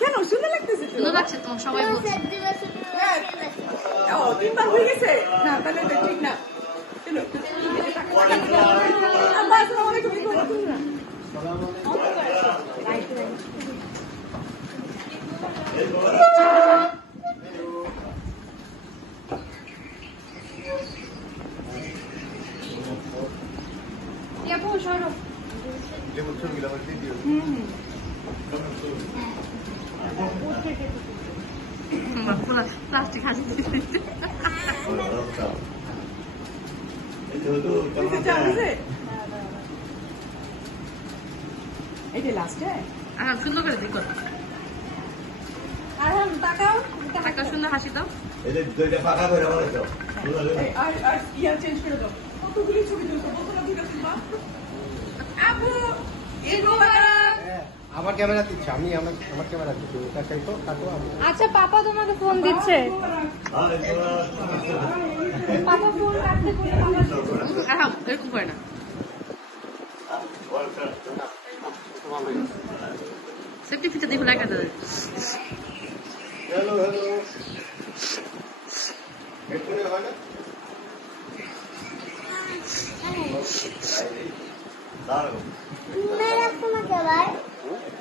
কেন সুন্দর লাগতেছে? সুন্দর লাগছে তোমার, সবাই বলছে। ও 3 বার হয়ে গেছে না, তাহলে এটা ঠিক না। চলো আসসালামু আলাইকুম। প্লাস্টিক হাসি সুন্দর করে দেখো। সুন্দর হাসি দাও। আমার ক্যামেরা দিচ্ছে, আমি আমার ক্যামেরা দিচ্ছি। আচ্ছা পাপা তোমাকে ফোন দিচ্ছে। পাপা ফোন কাটতে এরকম করে না। সেফটি ফিচার দেখো লাগা দাদা। হ্যালো হ্যালো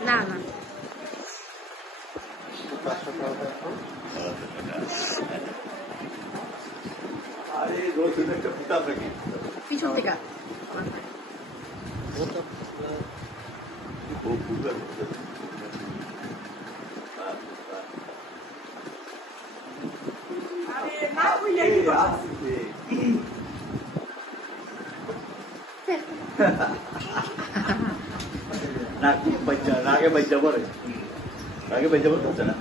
না না পিছন থেকে নাকে বাচ্চা পরে নাকে বাচ্চা পড়তে না।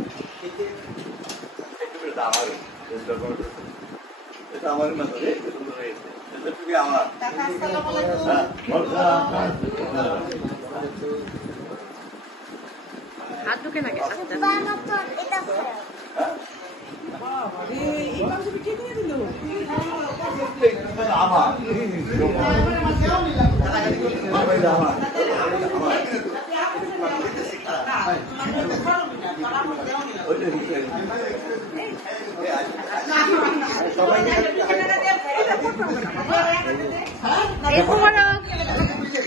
এটা আমার না তো সুন্দর হয়েছে। তুমি আমার হাত ঢুকে নাকি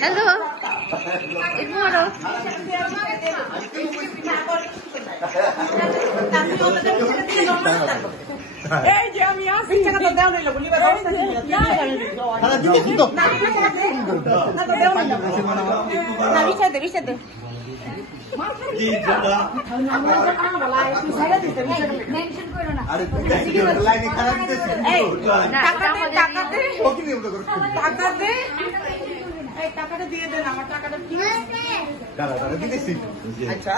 হ্যালো এই যে আমি আসি টাকা দাও নিলো বলি না রিশাতে মেনশন করো না। আরে লাইনে খারাপ দিতেছি। এই টাকা দে এই টাকাটা দিয়ে দেন, আমার টাকাটা কি দাঁড়া দিতেছি। আচ্ছা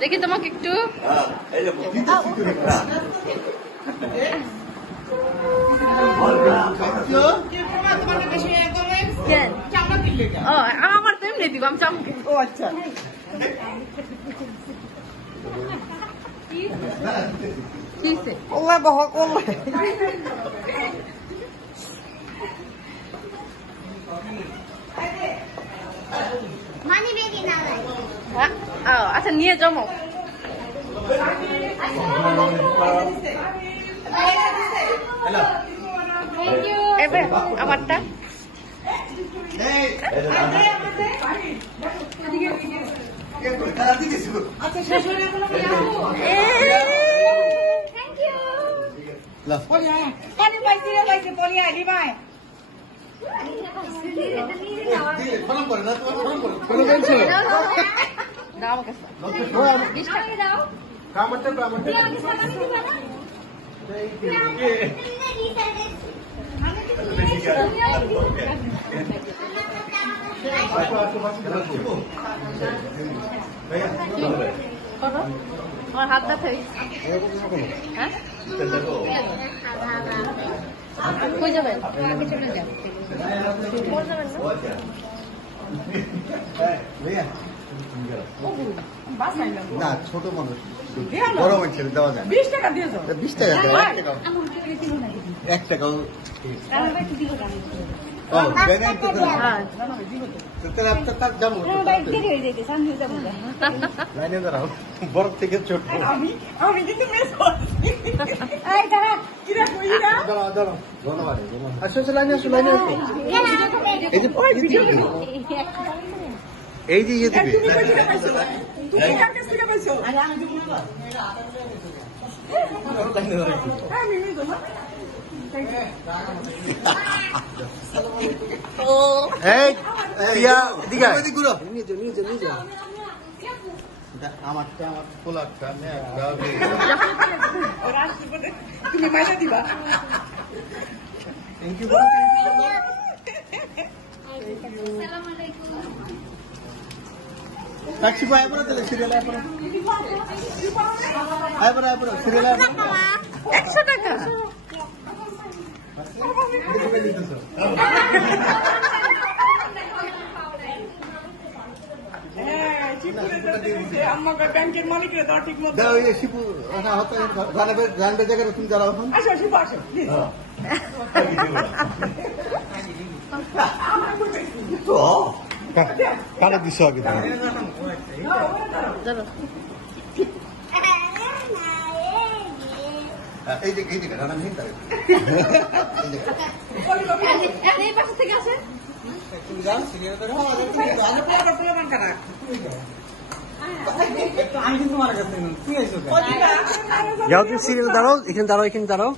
দেখি তোমাকে একটু আমার তো এমনি দিব আমি চামকে। ও আচ্ছা ওল্লা বহ ওল্লা মানি বেগি না লাই। আচ্ছা নিয়ে জমো। এবার আমারটা আচ্ছা শেষ হয়ে গেল। Thank you. পলিয়া পানি পাইছি রে পাইছি পলিয়া দি ভাই। ফোন করে না, তোমার ফোন করে কোন বলছো? দাও আমাকে দাও। কামতে কামতে আমি সামান্য দিব না। আমার হাত ব্যথা হয়েছে। হ্যাঁ কই যাবেন আগে চলে যান বাস আইলাম না ছোট মানুষ বড় মানুষের দেওয়া যায় 20 টাকা দিয়েছো 20 টাকা দেওয়া 1 টাকা আমার কি দিব না 1 টাকাও আমার ভাই দিব না ও বেনেন তো হ্যাঁ তো তাহলে আপনার তার যাবো আমার ভাই দেরি হয়ে যাইতে সামনে যাব না লাইনে দাঁড়াও বড় থেকে ছোট আমি কিন্তু মিস করছি এই দাঁড়া কি রে কইরা দাঁড়াও ধন্যবাদ আসো লাইনে আসো লাইনে আসো এই যে এই যে ইয়ে দিবে তুমি কই টাকা পাইছো তুমি কার কাছ থেকে পাইছো আরে আমি দিব না আমি নিয়ে দেব এই টিয়া দিগা এদিকে ঘুরো নিয়ে যাও আমারটা আমার পোলারটা তুমি মাইনা দিবা থ্যাংক ইউ আসসালামু আলাইকুম ট্যাক্সি পায় পরে তাহলে সিরিয়াল আয় পরে সিরিয়াল আয় 100 টাকা আমাকে ব্যাংকের মালিকের দাও ঠিক মতো দাও এই শিপু না হতো জানবে জায়গায় তুমি যারা এখন আসো শিপু আসো তো কারে দিছ আগে এই যে রানা মিহিন করে এই পাশে থেকে আসেন তুমি যাও সিরিয়াল করে আগে পোলা পোলা কারা আমি কিন্তু মারা গেছি তুই আইছো যাও তুমি সিরিয়াল দাঁড়াও এখানে দাঁড়াও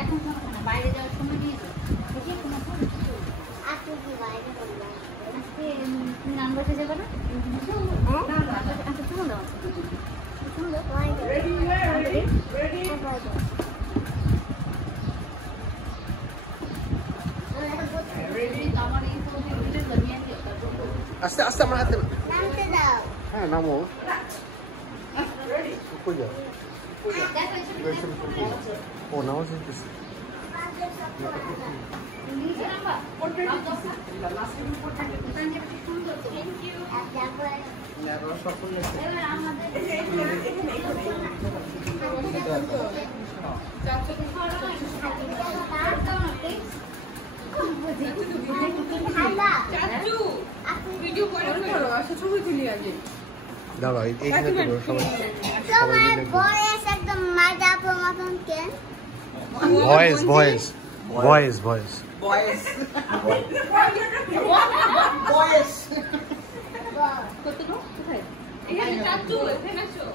এখন বাইরে যাওয়ার সময় নিয়ে আজকে কি বাইরে করবো আজকে তুমি গান বসে যাবে না আচ্ছা শুনো দাও আস্তে আস্তে আমার হাতে নামতে দাও হ্যাঁ নামো কই যাও ও নামাজ পড়তেছি ছবি তুলি আগে দাঁড়াও এইখানে করো সবাই তোমার বয়স একদম মাদাপো মতন কেন ভয়েস বয়স বয়স কোথায় এখানে চাচু এখানে আসো